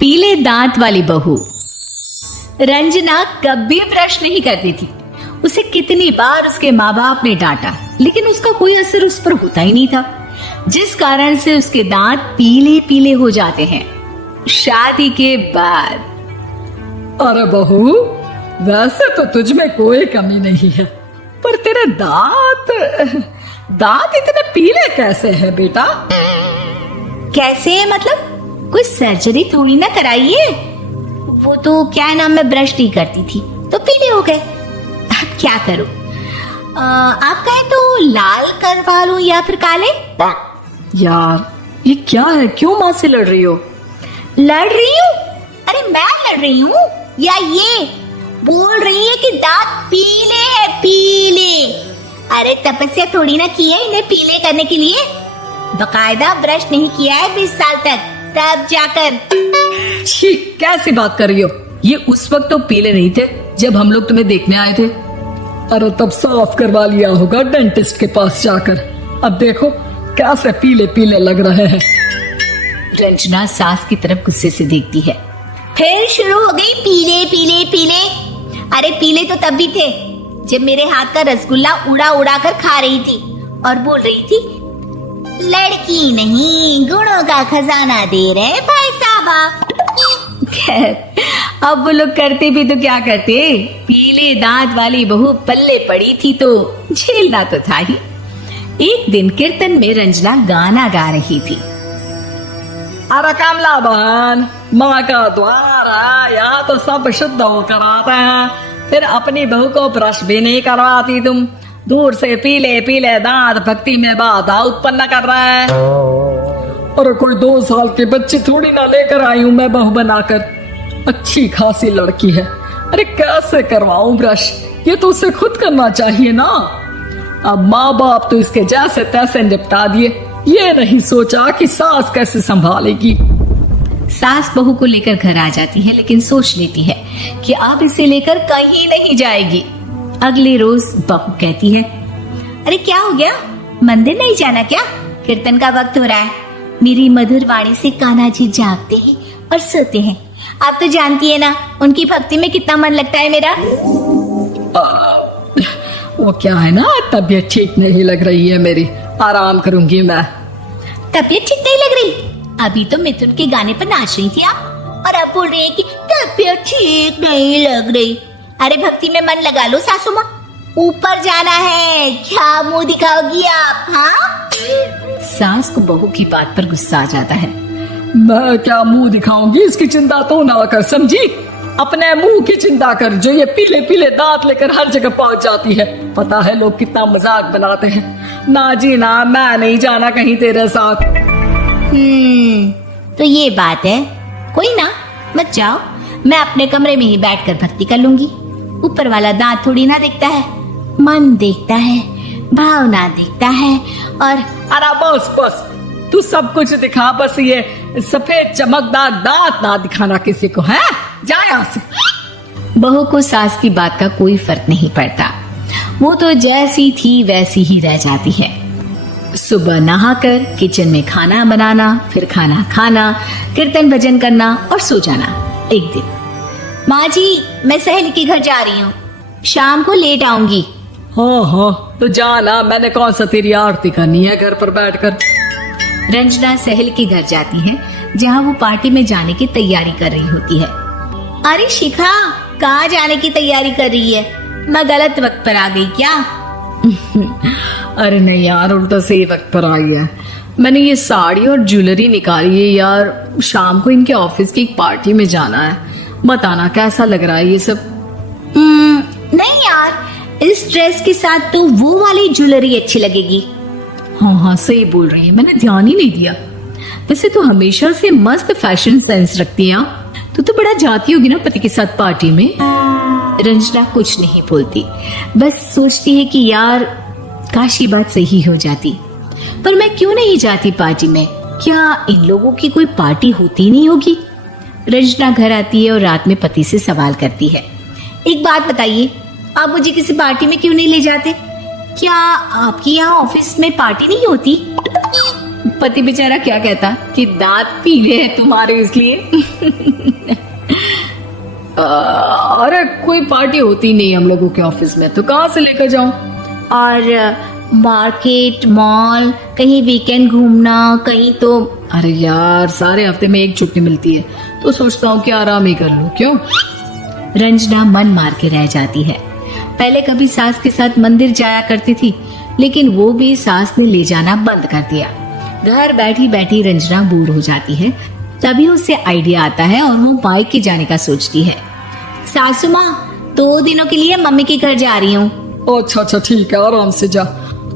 पीले दांत वाली बहू। रंजना कभी ब्रश नहीं करती थी। उसे कितनी बार उसके माँ बाप ने डांटा, लेकिन उसका कोई असर उस पर होता ही नहीं था, जिस कारण से उसके दांत पीले पीले हो जाते हैं। शादी के बाद। अरे बहू, वैसे तो तुझ में कोई कमी नहीं है, पर तेरे दांत इतने पीले कैसे हैं बेटा? कैसे मतलब? कोई सर्जरी थोड़ी ना कराई है। वो तो क्या नाम, मैं ब्रश नहीं करती थी तो पीले हो गए। अब क्या करूं? आप कहें तो लाल करवा लूं या फिर काले? यार ये क्या है, क्यों माँ से लड़ रही हो? लड़ रही हूँ? अरे मैं लड़ रही हूँ या ये बोल रही है कि दांत पीले हैं, पीले। अरे तपस्या थोड़ी ना की है इन्हें पीले करने के लिए। बकायदा ब्रश नहीं किया है 20 साल तक, तब जाकर। छी, कैसी बात कर रही हो? ये उस वक्त तो पीले नहीं थे जब हम लोग तुम्हें देखने आए थे। अरे तब साफ करवा लिया होगा डेंटिस्ट के पास जाकर। अब देखो कैसे पीले पीले लग रहे हैं। रंजना सास की तरफ गुस्से से देखती है। फिर शुरू हो गई पीले पीले पीले। अरे पीले तो तब भी थे जब मेरे हाथ का रसगुल्ला उड़ा उड़ा कर खा रही थी और बोल रही थी, लड़की नहीं गुणों का खजाना दे रहे भाई साहब। खैर, अब वो लोग करते भी तो क्या करते, पीले दांत वाली बहू पल्ले पड़ी थी तो झेलना तो था ही। एक दिन कीर्तन में रंजना गाना गा रही थी। अरे कमला बहन, माँ का द्वार है, यहाँ तो सब शुद्ध होकर आते हैं, फिर अपनी बहू को ब्रश भी नहीं करवाती तुम। दूर से पीले पीले दांत भक्ति में बाधा उत्पन्न कर रहा है। और कोई 2 साल के बच्चे थोड़ी ना लेकर आई हूँ मैं बहू बनाकर। अच्छी खासी लड़की है, अरे कैसे करवाऊं ब्रश? ये तो उसे खुद करना चाहिए ना। अब माँ बाप तो इसके जैसे तैसे निपटा दिए, ये नहीं सोचा कि सास कैसे संभालेगी। सास बहू को लेकर घर आ जाती है, लेकिन सोच लेती है कि अब इसे लेकर कहीं नहीं जाएगी। अगले रोज बहू कहती है, अरे क्या हो गया, मंदिर नहीं जाना क्या? कीर्तन का वक्त हो रहा है। मेरी मधुर वाणी से कान्हा जी जागते हैं और सोते हैं। आप तो जानती है ना उनकी भक्ति में कितना मन लगता है मेरा। वो क्या है ना, तबीयत ठीक नहीं लग रही है मेरी, आराम करूंगी मैं। तबीयत ठीक नहीं लग रही? अभी तो मिथुन के गाने पर नाच रही थी आप, और अब बोल रही है कि तबीयत ठीक नहीं लग रही। अरे भक्ति में मन लगा लो सासू माँ, ऊपर जाना है, क्या मुंह दिखाओगी आप? हाँ? सास को बहू की बात पर गुस्सा आ जाता है। मैं क्या मुंह दिखाऊंगी, इसकी चिंता तो ना कर, समझी? अपने मुंह की चिंता कर, जो ये पीले पीले दांत लेकर हर जगह पहुंच जाती है। पता है लोग कितना मजाक बनाते हैं। ना जी ना, मैं नहीं जाना कहीं तेरे साथ। तो ये बात है, कोई ना, मत जाओ, मैं अपने कमरे में ही बैठकर भक्ति कर लूंगी। ऊपर वाला दांत थोड़ी ना देखता है, मन देखता है, भावना देखता है। और अरे बस बस, तू सब कुछ दिखा, बस ये सफेद चमकदार दांत ना दिखाना किसी को, है? जा यहाँ से। बहू को सास की बात का कोई फर्क नहीं पड़ता, वो तो जैसी थी वैसी ही रह जाती है। सुबह नहाकर किचन में खाना बनाना, फिर खाना खाना, कीर्तन भजन करना और सो जाना। एक दिन, माँ जी मैं सहेली के घर जा रही हूँ, शाम को लेट आऊंगी। हाँ तो जाना, मैंने कौन सा तेरी आरती करनी है घर पर बैठकर। रंजना सहेली के घर जाती है, जहाँ वो पार्टी में जाने की तैयारी कर रही होती है। अरे शिखा, कहाँ जाने की तैयारी कर रही है? मैं गलत वक्त पर आ गई क्या? अरे नहीं यार, उल्टा सही वक्त पर आई है। मैंने ये साड़ी और ज्वेलरी निकाली है यार, शाम को इनके ऑफिस की एक पार्टी में जाना है। बताना कैसा लग रहा है ये सब? नहीं यार, इस ड्रेस के साथ तो वो वाली ज्वेलरी अच्छी लगेगी। हाँ सही बोल रही है, मैंने ध्यान ही नहीं दिया। वैसे तो हमेशा से मस्त फैशन सेंस रखती है। तो बड़ा जाती होगी ना पति के साथ पार्टी में। रंजना कुछ नहीं बोलती, बस सोचती है कि यार काश ये बात सही हो जाती, पर मैं क्यों नहीं जाती पार्टी में? क्या इन लोगों की कोई पार्टी होती नहीं होगी? रंजना घर आती है और रात में पति से सवाल करती है, एक बात बताइए, आप मुझे किसी पार्टी में क्यों नहीं ले जाते? क्या आपकी यहाँ ऑफिस में पार्टी नहीं होती? पति बेचारा क्या कहता कि दांत पीले हैं तुम्हारे इसलिए। अरे कोई पार्टी होती नहीं हम लोगों के ऑफिस में, तो कहाँ से लेकर जाऊं? और मार्केट, मॉल, कहीं वीकेंड घूमना, कहीं तो। अरे यार सारे हफ्ते में एक छुट्टी मिलती है, तो सोचता हूँ कि आराम ही कर लूं। क्यों? रंजना मन मार के रह जाती है। पहले कभी सास के साथ मंदिर जाया करती थी, लेकिन वो भी सास ने ले जाना बंद कर दिया। घर बैठी बैठी रंजना बोर हो जाती है। तभी उसे आइडिया आता है और वो मायके जाने का सोचती है। सासू माँ, 2 दिनों के लिए मम्मी के घर जा रही हूँ। अच्छा अच्छा ठीक है, आराम से जा।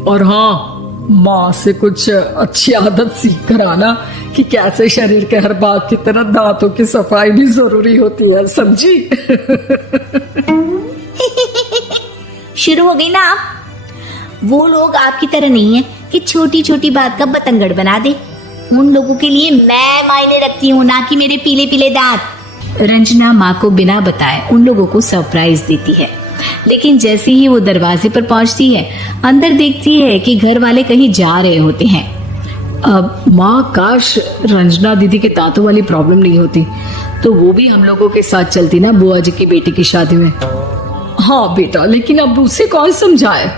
और हाँ, माँ से कुछ अच्छी आदत सीख कर आना कि कैसे शरीर के हर भाग की तरह दांतों की सफाई भी जरूरी होती है, समझी? शुरू हो गई ना आप? वो लोग आपकी तरह नहीं है कि छोटी छोटी बात का बतंगड़ बना दे। उन लोगों के लिए मैं मायने रखती हूँ, ना कि मेरे पीले पीले दांत। रंजना माँ को बिना बताए उन लोगों को सरप्राइज देती है, लेकिन जैसे ही वो दरवाजे पर पहुंचती है, अंदर देखती है कि घर वाले कहीं जा रहे होते हैं। अब माँ, काश रंजना दीदी के दांतों वाली प्रॉब्लम नहीं होती, तो वो भी हम लोगों के साथ चलती ना बुआ जी की बेटी की शादी में। हाँ बेटा, लेकिन अब उसे कौन समझाए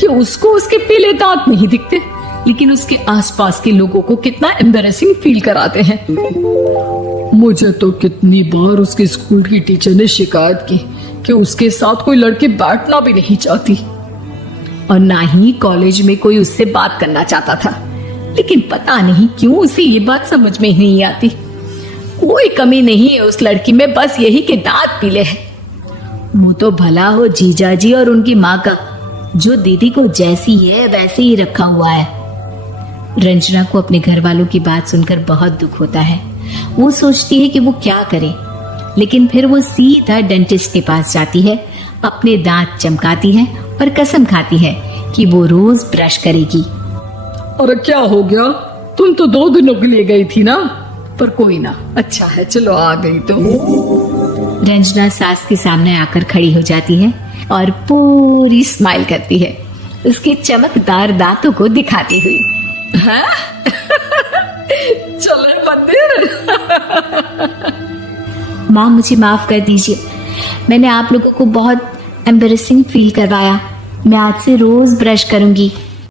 कि उसको उसके पीले दांत नहीं दिखते, लेकिन उसके आसपास के लोगों को कितना एम्बैरेसिंग फील कराते हैं। मुझे तो कितनी बार उसके स्कूल की टीचर ने शिकायत की कि उसके साथ कोई लड़की बैठना भी नहीं चाहती, और ना ही कॉलेज में कोई उससे बात करना चाहता था। लेकिन पता नहीं क्यों उसे ये बात समझ में ही नहीं आती। कोई कमी नहीं है उस लड़की में, बस यही कि दांत पीले हैं। वो तो भला हो जीजा जी और उनकी माँ का, जो दीदी को जैसी है वैसे ही रखा हुआ है। रंजना को अपने घर वालों की बात सुनकर बहुत दुख होता है। वो सोचती है कि वो क्या करे, लेकिन फिर वो सीधा डेंटिस्ट के पास जाती है, अपने दांत चमकाती है और कसम खाती है कि वो रोज ब्रश करेगी। अरे क्या हो गया? तुम तो 2 दिनों के लिए गई थी ना, पर कोई ना, अच्छा है, चलो आ गई तो। रंजना सास के सामने आकर खड़ी हो जाती है और पूरी स्माइल करती है, उसके चमकदार दांतों को दिखाती हुई। हैं? चले मंदिर? माँ, मुझे माफ कर दीजिए, मैंने आप लोगों को बहुत एम्बैरेसिंग फील करवाया। मैं आज से रोज ब्रश करूंगी।